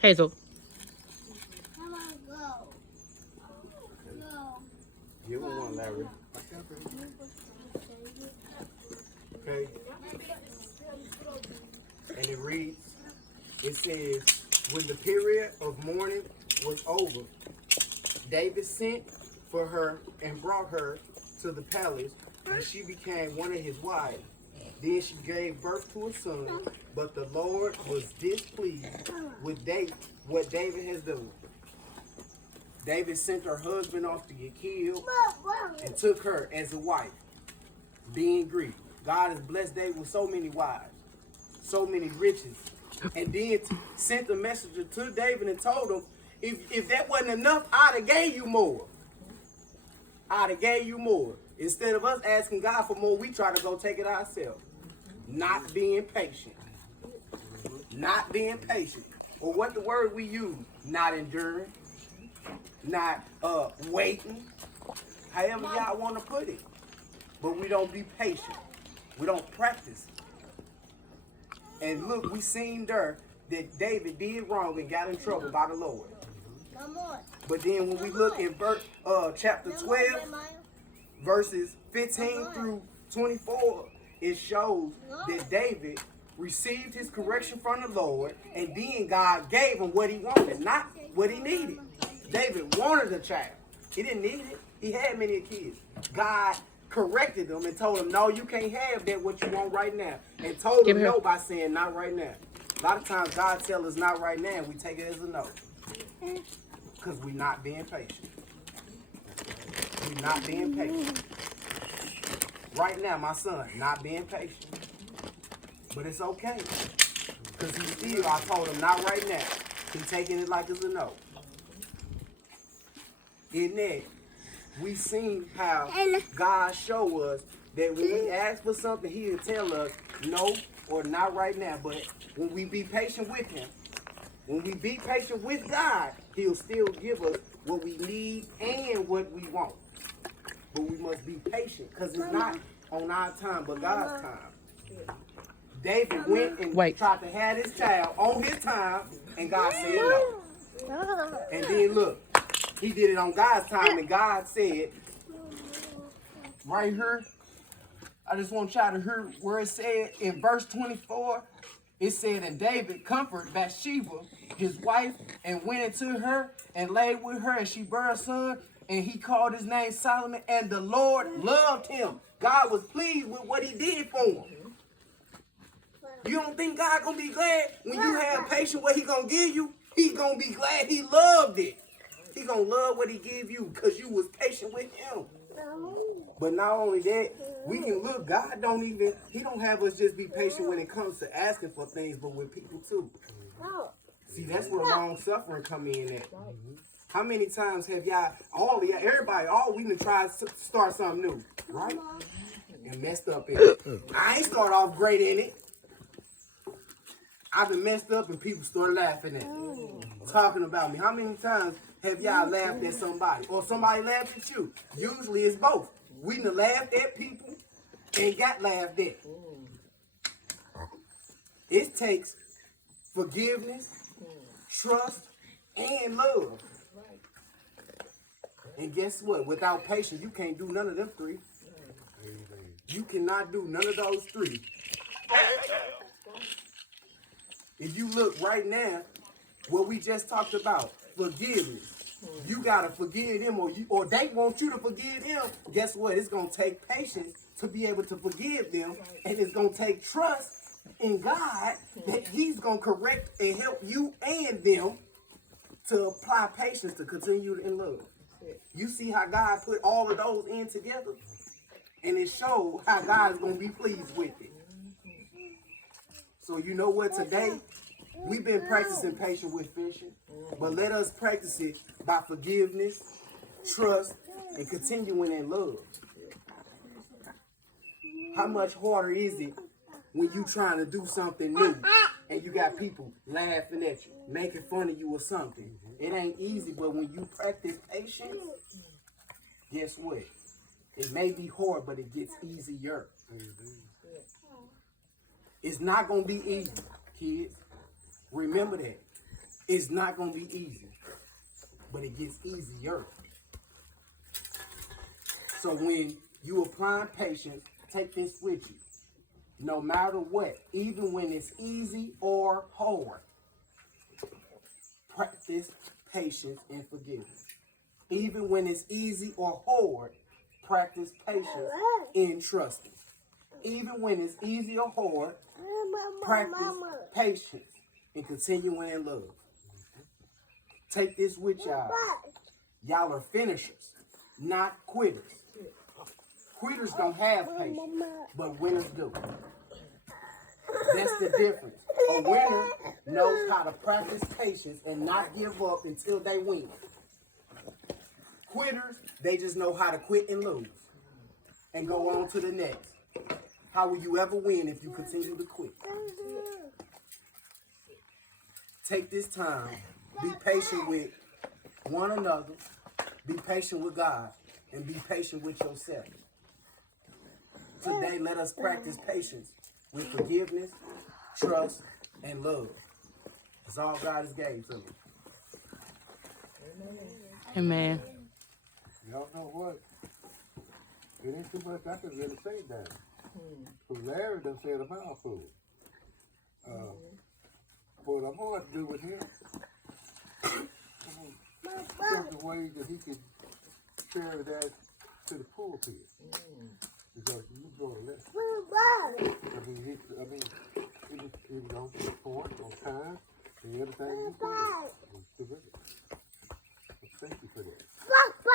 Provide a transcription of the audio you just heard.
Hazel. Give him one, Larry. Okay. And it reads, it says, when the period of mourning was over, David sent for her and brought her to the palace, and she became one of his wives. Then she gave birth to a son, but the Lord was displeased with what David has done. David sent her husband off to get killed and took her as a wife, being grieved. God has blessed David with so many wives, so many riches, and then sent a messenger to David and told him, if that wasn't enough, I'd have gave you more. I'd have gave you more. Instead of us asking God for more, we try to go take it ourselves. Not being patient. Not being patient. Or what the word we use, not enduring. Not waiting, however y'all want to put it. But we don't be patient. We don't practice. And look, we seen there that David did wrong and got in trouble by the Lord. But then when we look in chapter 12, verses 15 through 24, it shows that David received his correction from the Lord, and then God gave him what he wanted, not what he needed. David wanted a child. He didn't need it. He had many kids. God corrected him and told him, no, you can't have that what you want right now. And told him no by saying not right now. A lot of times God tells us not right now, and we take it as a no. Because we're not being patient. We're not being patient. Right now, my son, not being patient. But it's okay. Because I told him not right now. He's taking it like it's a no. In that, we seen how God show us that when we ask for something, he'll tell us no or not right now. But when we be patient with him, when we be patient with God, he'll still give us what we need and what we want. But we must be patient because it's not on our time, but God's time. David went and tried to have his child on his time, and God said no. And then look, he did it on God's time, and God said, right here, I just want y'all to hear where it said in verse 24, it said, and David comforted Bathsheba, his wife, and went into her and laid with her, and she bare a son, and he called his name Solomon, and the Lord loved him. God was pleased with what he did for him. You don't think God gonna be glad when you have patience what he gonna give you? He's gonna be glad he loved it. He gonna love what he gave you because you was patient with him. But not only that, we can look, God he don't have us just be patient when it comes to asking for things, but with people too. See, that's where long suffering come in at. How many times have everybody, we done tried to start something new, right? And messed up in it. I ain't start off great in it. I've been messed up and people start laughing at me, talking about me. How many times have y'all laughed at somebody or somebody laughed at you? Usually it's both. We done laughed at people and got laughed at. It takes forgiveness, trust, and love. And guess what? Without patience, you can't do none of them three. You cannot do none of those three. If you look right now, what we just talked about, forgiveness. You gotta forgive them, or they want you to forgive them. Guess what? It's gonna take patience to be able to forgive them, and it's gonna take trust in God that He's gonna correct and help you and them to apply patience to continue in love. You see how God put all of those in together, and it shows how God is gonna be pleased with it. So you know what, today, we've been practicing patience with fishing, but let us practice it by forgiveness, trust, and continuing in love. How much harder is it when you trying to do something new and you got people laughing at you, making fun of you or something? It ain't easy, but when you practice patience, guess what? It may be hard, but it gets easier. It's not going to be easy, kids. Remember that. It's not going to be easy, but it gets easier. So when you apply patience, take this with you. No matter what, even when it's easy or hard, practice patience and forgiveness. Even when it's easy or hard, practice patience in trusting. Even when it's easy or hard, practice patience and continuing in love. Take this with y'all. Y'all are finishers, not quitters. Quitters don't have patience, but winners do. That's the difference. A winner knows how to practice patience and not give up until they win. Quitters, they just know how to quit and lose and go on to the next. How will you ever win if you continue to quit? Take this time, be patient with one another, be patient with God, and be patient with yourself. Today, let us practice patience with forgiveness, trust, and love. That's all God has gave to me. Amen. Y'all know what? It ain't too much I can really say now. Because Larry done said a mouthful. What I'm going to do with him, think the way that he can carry that to the pulpit. Because you go to listen. He was on point, on time, and everything he said was terrific.